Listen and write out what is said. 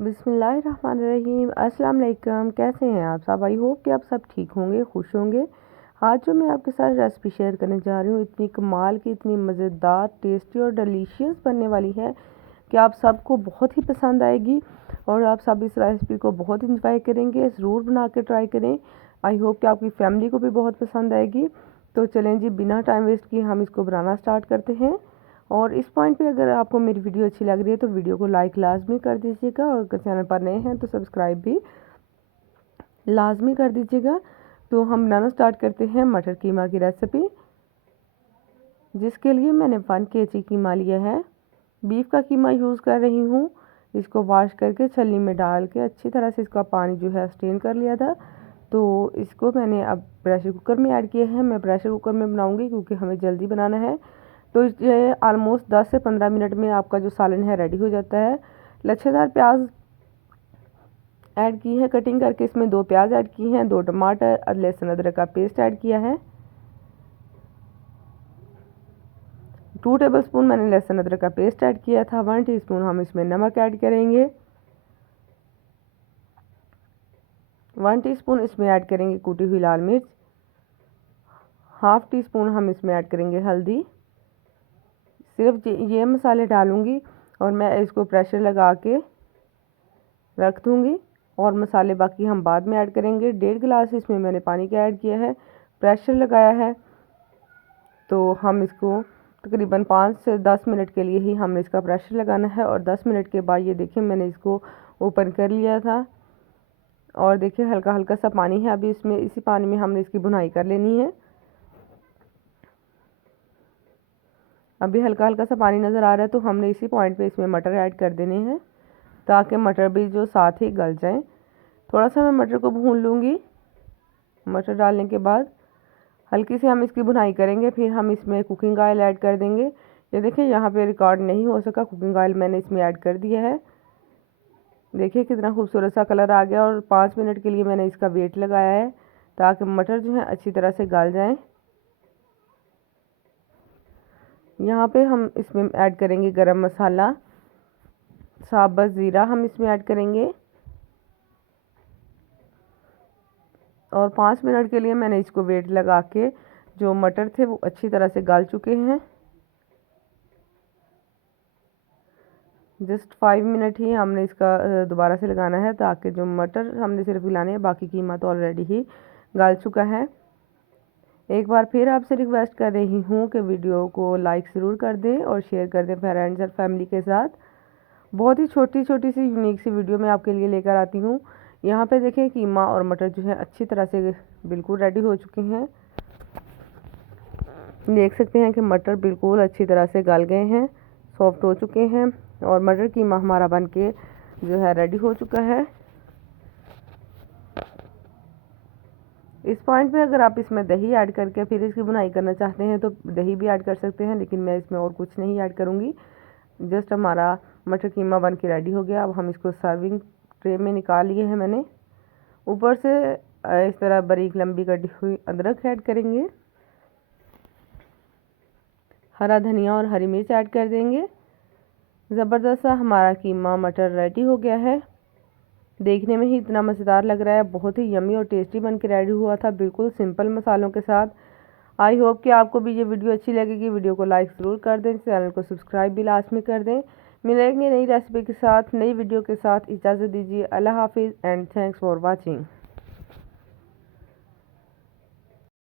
बिस्मिल्लाहिर्रहमानिर्रहीम। अस्सलाम वालेकुम। कैसे हैं आप सब? आई होप कि आप सब ठीक होंगे, खुश होंगे। आज जो मैं आपके साथ रेसिपी शेयर करने जा रही हूँ, इतनी कमाल की, इतनी मज़ेदार, टेस्टी और डिलीशियस बनने वाली है कि आप सबको बहुत ही पसंद आएगी और आप सब इस रेसिपी को बहुत इंजॉय करेंगे। ज़रूर बना के ट्राई करें। आई होप कि आपकी फैमिली को भी बहुत पसंद आएगी। तो चलें जी, बिना टाइम वेस्ट किए हम इसको बनाना स्टार्ट करते हैं। और इस पॉइंट पे अगर आपको मेरी वीडियो अच्छी लग रही है तो वीडियो को लाइक लाजमी कर दीजिएगा और अगर चैनल पर नए हैं तो सब्सक्राइब भी लाजमी कर दीजिएगा। तो हम बनाना स्टार्ट करते हैं मटर कीमा की रेसिपी, जिसके लिए मैंने 1 kg कीमा लिया है। बीफ का कीमा यूज़ कर रही हूँ। इसको वॉश करके छलनी में डाल के अच्छी तरह से इसका पानी जो है स्ट्रेन कर लिया था। तो इसको मैंने अब प्रेशर कुकर में ऐड किया है। मैं प्रेशर कुकर में बनाऊँगी क्योंकि हमें जल्दी बनाना है। तो ये ऑलमोस्ट 10 से 15 मिनट में आपका जो सालन है रेडी हो जाता है। लच्छेदार प्याज ऐड की है कटिंग करके, इसमें 2 प्याज ऐड की हैं, 2 टमाटर, लहसुन अदरक का पेस्ट ऐड किया है। 2 टेबलस्पून मैंने लहसुन अदरक का पेस्ट ऐड किया था। 1 टीस्पून हम इसमें नमक ऐड करेंगे। 1 टीस्पून इसमें ऐड करेंगे कूटी हुई लाल मिर्च। हाफ टी स्पून हम इसमें ऐड करेंगे हल्दी। सिर्फ ये मसाले डालूंगी और मैं इसको प्रेशर लगा के रख दूंगी और मसाले बाकी हम बाद में ऐड करेंगे। 1.5 गिलास इसमें मैंने पानी का ऐड किया है, प्रेशर लगाया है। तो हम इसको तकरीबन 5 से 10 मिनट के लिए ही हमने इसका प्रेशर लगाना है। और 10 मिनट के बाद ये देखिए मैंने इसको ओपन कर लिया था और देखिए हल्का हल्का सा पानी है। अभी इसमें इसी पानी में हमने इसकी भुनाई कर लेनी है। अभी हल्का हल्का सा पानी नज़र आ रहा है तो हमने इसी पॉइंट पे इसमें मटर ऐड कर देने हैं ताकि मटर भी जो साथ ही गल जाएं। थोड़ा सा मैं मटर को भून लूँगी। मटर डालने के बाद हल्की से हम इसकी भुनाई करेंगे, फिर हम इसमें कुकिंग ऑयल ऐड कर देंगे। ये देखिए यहाँ पे रिकॉर्ड नहीं हो सका, कुकिंग ऑयल मैंने इसमें ऐड कर दिया है। देखिए कितना खूबसूरत सा कलर आ गया। और 5 मिनट के लिए मैंने इसका वेट लगाया है ताकि मटर जो है अच्छी तरह से गल जाएँ। यहाँ पे हम इसमें ऐड करेंगे गरम मसाला, साबुत ज़ीरा हम इसमें ऐड करेंगे। और 5 मिनट के लिए मैंने इसको वेट लगा के, जो मटर थे वो अच्छी तरह से गल चुके हैं। जस्ट 5 मिनट ही हमने इसका दोबारा से लगाना है ताकि जो मटर हमने सिर्फ हिलाने हैं, बाकी कीमा तो ऑलरेडी ही गल चुका है। एक बार फिर आपसे रिक्वेस्ट कर रही हूँ कि वीडियो को लाइक ज़रूर कर दें और शेयर कर दें फ्रेंड्स और फैमिली के साथ। बहुत ही छोटी छोटी सी यूनिक सी वीडियो मैं आपके लिए लेकर आती हूँ। यहाँ पे देखें कीमा और मटर जो है अच्छी तरह से बिल्कुल रेडी हो चुके हैं। देख सकते हैं कि मटर बिल्कुल अच्छी तरह से गल गए हैं, सॉफ्ट हो चुके हैं और मटर कीमा हमारा बन के जो है रेडी हो चुका है। इस पॉइंट पे अगर आप इसमें दही ऐड करके फिर इसकी बुनाई करना चाहते हैं तो दही भी ऐड कर सकते हैं, लेकिन मैं इसमें और कुछ नहीं ऐड करूँगी। जस्ट हमारा मटर कीमा बन के रेडी हो गया। अब हम इसको सर्विंग ट्रे में निकाल लिए हैं मैंने। ऊपर से इस तरह बारीक लंबी कटी हुई अदरक ऐड करेंगे, हरा धनिया और हरी मिर्च ऐड कर देंगे। ज़बरदस्त सा हमारा कीमा मटर रेडी हो गया है। देखने में ही इतना मज़ेदार लग रहा है, बहुत ही यमी और टेस्टी बन के रेडी हुआ था, बिल्कुल सिंपल मसालों के साथ। आई होप कि आपको भी ये वीडियो अच्छी लगेगी। वीडियो को लाइक ज़रूर कर दें, चैनल को सब्सक्राइब भी लाजमी कर दें। मिलेंगे नई रेसिपी के साथ, नई वीडियो के साथ। इजाज़त दीजिए। अल्लाह हाफिज़ एंड थैंक्स फॉर वॉचिंग।